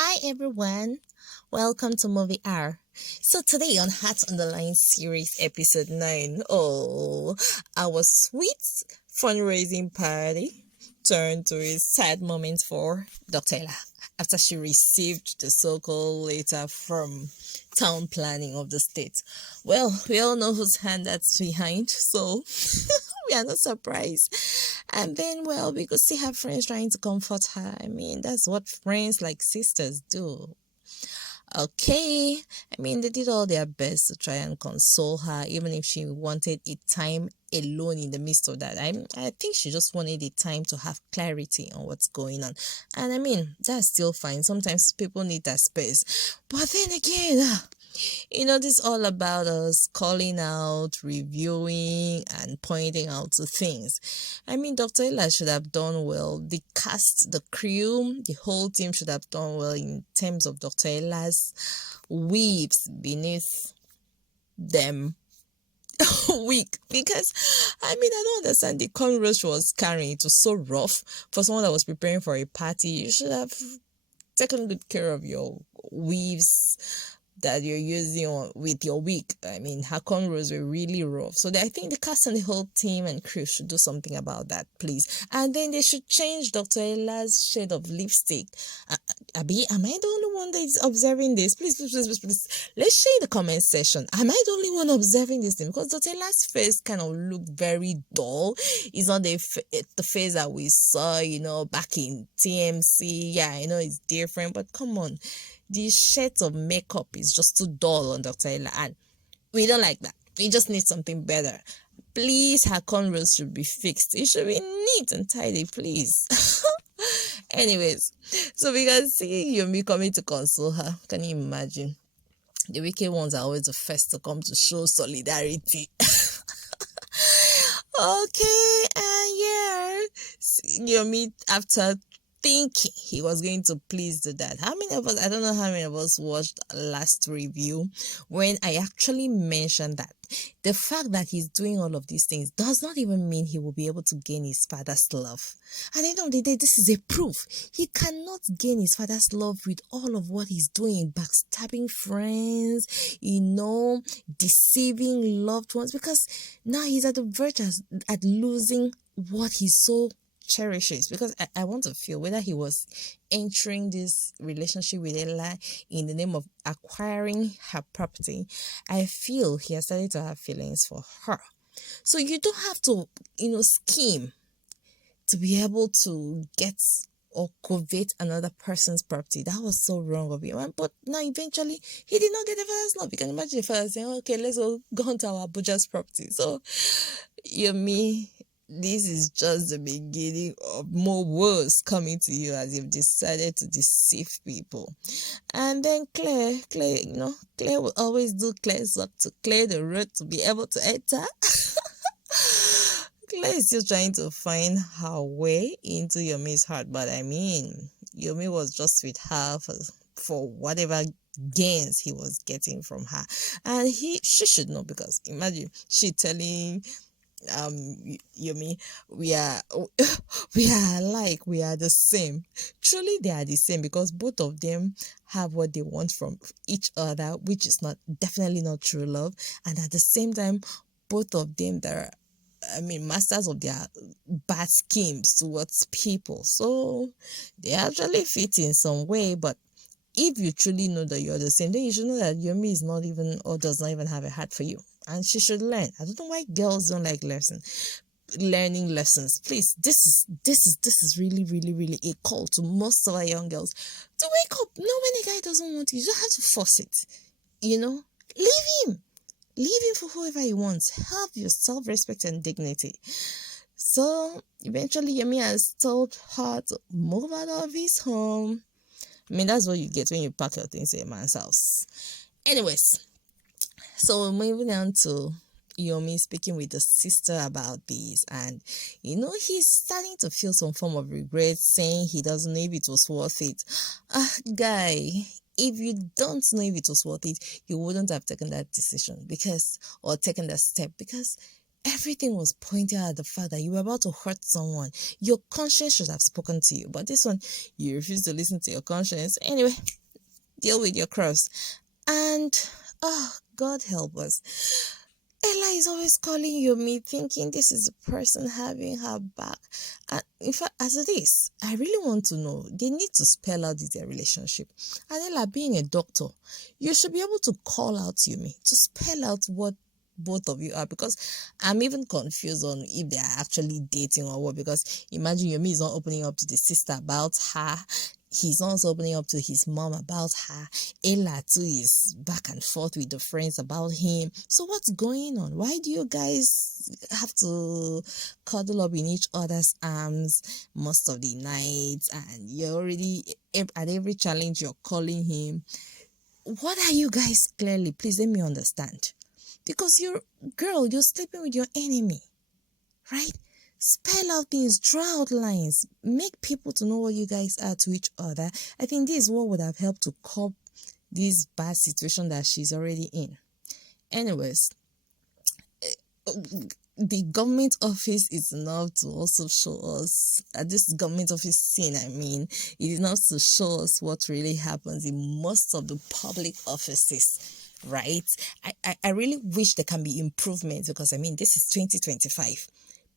Hi everyone, welcome to Movie Hour. So today on Heart on the Line series episode 9, our sweet fundraising party turned to a sad moment for Dr. Ella after she received the so-called letter from town planning of the state. Well, we all know whose hand that's behind, so we are not surprised. And then, well, we could see her friends trying to comfort her. I mean, that's what friends like sisters do. Okay. I mean, they did all their best to try and console her, even if she wanted a time alone in the midst of that. I think she just wanted a time to have clarity on what's going on. And I mean, that's still fine. Sometimes people need that space. But then again, this is all about us calling out, reviewing, and pointing out to things. I mean, Dr. Ella should have done well. The cast, the crew, the whole team should have done well in terms of Dr. Ella's weaves beneath them week, because I mean, I don't understand the cornrows she was carrying. It was so rough for someone that was preparing for a party. You should have taken good care of your weaves that you're using with your wig. I mean, her cornrows were really rough. So I think the cast and the whole team and crew should do something about that, please. And then they should change Dr. Ella's shade of lipstick. Abi, am I the only one that is observing this? Please. Let's share in the comment section. Am I the only one observing this thing? Because Dr. Ella's face kind of looked very dull. It's not the face that we saw, back in TMC. Yeah, I know it's different, but come on. The shades of makeup is just too dull on Dr. Ella, and we don't like that. We just need something better. Please, her cornrows should be fixed. It should be neat and tidy, please. Anyways, so we can see Yomi coming to console her. Can you imagine? The wicked ones are always the first to come to show solidarity. Okay, and yeah, Yomi, after thinking he was going to please do that. How many of us, I don't know how many of us watched last review when I actually mentioned that the fact that he's doing all of these things does not even mean he will be able to gain his father's love. At the end of the day, this is a proof. He cannot gain his father's love with all of what he's doing, backstabbing friends, deceiving loved ones, because now he's at the verge at losing what he's so cherishes. Because I want to feel whether he was entering this relationship with Ella in the name of acquiring her property. I feel he has started to have feelings for her. So you don't have to, scheme to be able to get or covet another person's property. That was so wrong of him. But now eventually he did not get the father's love. You can imagine the father saying, okay, let's go on to our Abuja's property. So this is just the beginning of more words coming to you as you've decided to deceive people. And then Claire, Claire will always do Claire's work to clear the road to be able to enter. Claire is still trying to find her way into Yomi's heart, but I mean, Yomi was just with her for whatever gains he was getting from her, and she should know, because imagine she telling Yomi, we are alike, we are the same. Truly they are the same, because both of them have what they want from each other, which is definitely not true love. And at the same time, both of them masters of their bad schemes towards people. So they actually fit in some way. But if you truly know that you're the same, then you should know that Yomi is not even, or does not even have a heart for you. And she should learn. I don't know why girls don't like learning lessons. Please, this is really, really, really a call to most of our young girls to wake up. No, when a guy doesn't want you, you don't have to force it. Leave him for whoever he wants. Have your self-respect and dignity. So eventually Yomi has told her to move out of his home. I mean, that's what you get when you pack your things in a man's house. Anyways, so we're moving on to Yomi speaking with the sister about this, and he's starting to feel some form of regret, saying he doesn't know if it was worth it. Guy, if you don't know if it was worth it, you wouldn't have taken that decision, or taken that step, because Everything was pointing at the fact that you were about to hurt someone. Your conscience should have spoken to you. But this one, you refuse to listen to your conscience. Anyway, deal with your cross. And, oh, God help us. Ella is always calling you me, thinking this is the person having her back. And in fact, as it is, I really want to know. They need to spell out their relationship. And Ella, being a doctor, you should be able to call out Yumi to spell out what both of you are, because I'm even confused on if they are actually dating or what. Because imagine Yumi is not opening up to the sister about her. He's also opening up to his mom about her. Ella too is back and forth with the friends about him. So what's going on? Why do you guys have to cuddle up in each other's arms most of the nights? And you're already at every challenge you're calling him. What are you guys clearly? Please let me understand. Because you're sleeping with your enemy, right? Spell out things, draw out lines, make people to know what you guys are to each other. I think this is what would have helped to cope this bad situation that she's already in. Anyways, the government office is enough to also show us, this government office scene, it is enough to show us what really happens in most of the public offices, right? I really wish there can be improvements, because this is 2025.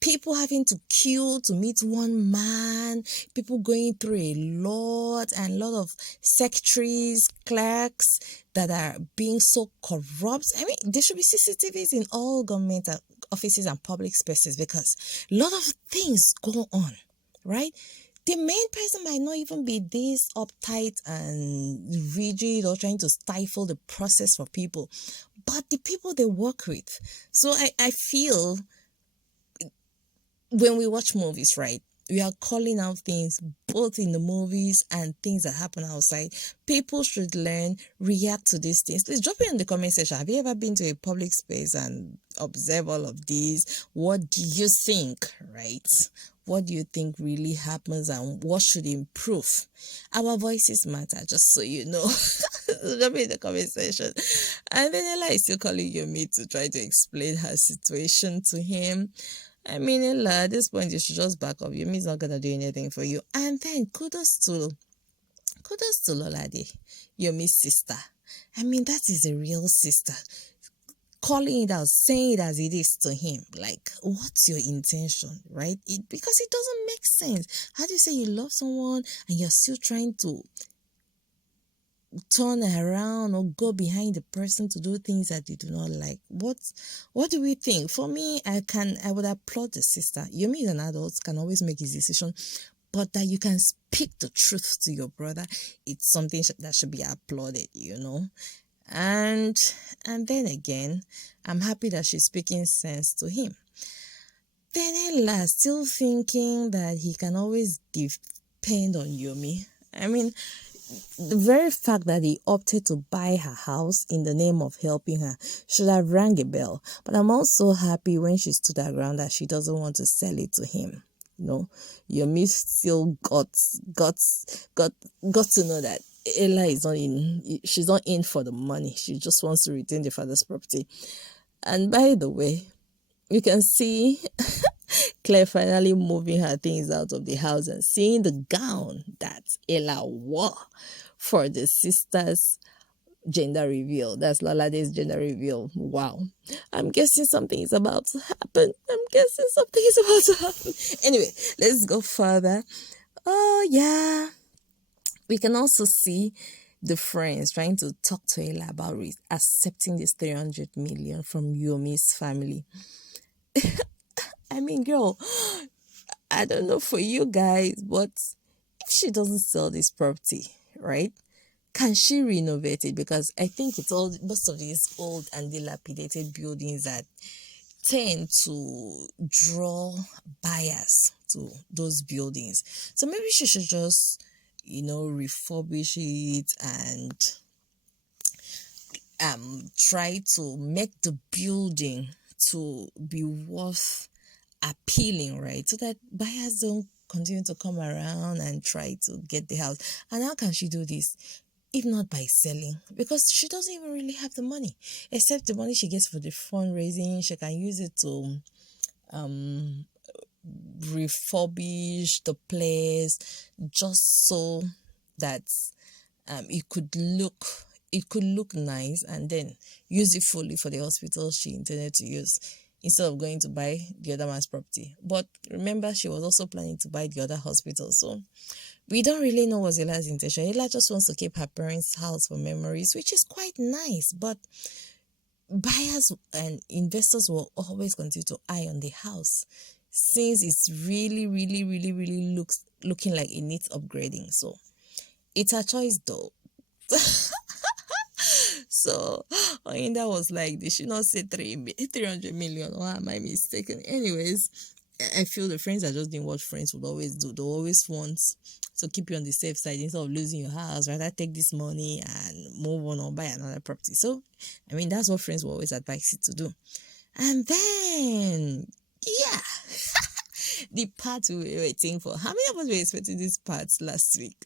People having to queue to meet one man, people going through a lot, and a lot of secretaries, clerks that are being so corrupt. There should be CCTVs in all government offices and public spaces, because a lot of things go on, right? The main person might not even be this uptight and rigid or trying to stifle the process for people, but the people they work with. So I feel when we watch movies, right, we are calling out things both in the movies and things that happen outside. People should learn, react to these things. Please drop it in the comment section. Have you ever been to a public space and observe all of these? What do you think, right? What do you think really happens, and what should improve? Our voices matter, just so you know. Drop it in the comment section. And then Ella is still calling me to try to explain her situation to him. Ella, at this point, you should just back up. Yumi's not gonna do anything for you. And then kudos to Lolade, Yumi's sister. That is a real sister. Calling it out, saying it as it is to him. Like, what's your intention, right? Because it doesn't make sense. How do you say you love someone and you're still trying to turn around or go behind the person to do things that they do not like? What do we think? For me, I would applaud the sister. Yumi is an adult, can always make his decision, but that you can speak the truth to your brother, it's something that should be applauded, And then again, I'm happy that she's speaking sense to him. Then Ella still thinking that he can always depend on Yumi. The very fact that he opted to buy her house in the name of helping her should have rang a bell. But I'm also happy when she stood her ground that she doesn't want to sell it to him. Yumi still got to know that Ella is not in. She's not in for the money. She just wants to retain the father's property. And by the way, you can see Claire finally moving her things out of the house and seeing the gown that Ella wore for the sister's gender reveal. That's Lolade's gender reveal. Wow. I'm guessing something is about to happen. Anyway, let's go further. Oh, yeah. We can also see the friends trying to talk to Ella about accepting this 300 million from Yumi's family. Girl, I don't know for you guys, but if she doesn't sell this property, right, can she renovate it? Because I think it's most of these old and dilapidated buildings that tend to draw buyers to those buildings. So maybe she should just, refurbish it and try to make the building to be worth appealing, right? So that buyers don't continue to come around and try to get the house. And how can she do this if not by selling? Because she doesn't even really have the money, except the money she gets for the fundraising. She can use it to um refurbish the place just so that it could look nice, and then use it fully for the hospital she intended to use, instead of going to buy the other man's property. But remember, she was also planning to buy the other hospital, so we don't really know what's Ela's intention. Ela just wants to keep her parents' house for memories, which is quite nice. But buyers and investors will always continue to eye on the house, since it's really, really, really, really looking like it needs upgrading. So it's a choice though. So Oyinda was like, they should not say 300 million, or am I mistaken? Anyways, I feel the friends are just doing what friends would always do. They always want to keep you on the safe side instead of losing your house. Rather take this money and move on or buy another property. So, I mean, that's what friends will always advise you to do. And then, yeah, the part we were waiting for. How many of us were expecting this part last week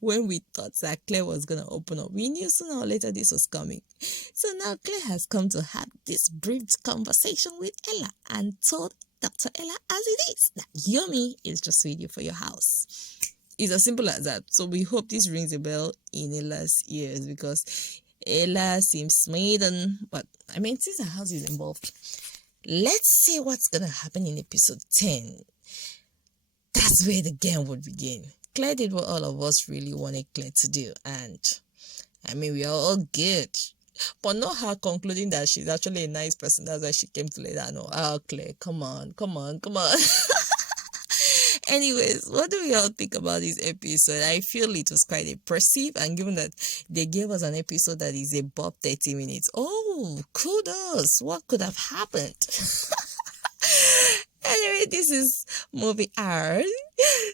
when we thought that Claire was going to open up? We knew sooner or later this was coming. So now Claire has come to have this brief conversation with Ella and told Dr. Ella as it is that Yomi is just waiting for your house. It's as simple as that. So we hope this rings a bell in Ella's ears, because Ella seems maiden, but I mean, since her house is involved, let's see what's gonna happen in episode 10. That's where the game would begin. Claire did what all of us really wanted Claire to do, and I mean, we are all good. But not her concluding that she's actually a nice person. That's why she came to let her know. Oh, Claire, come on. Anyways, what do we all think about this episode? I feel it was quite impressive, and given that they gave us an episode that is above 30 minutes, oh, kudos! What could have happened? Anyway, this is Movie Hour.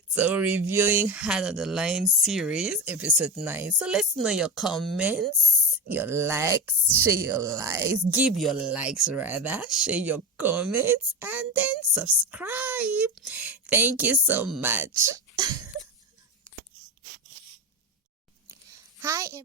So, reviewing Heart on the Line series, episode 9. So, let's know your comments, your likes, share your likes, give your likes rather, share your comments, and then subscribe. Thank you so much. Hi,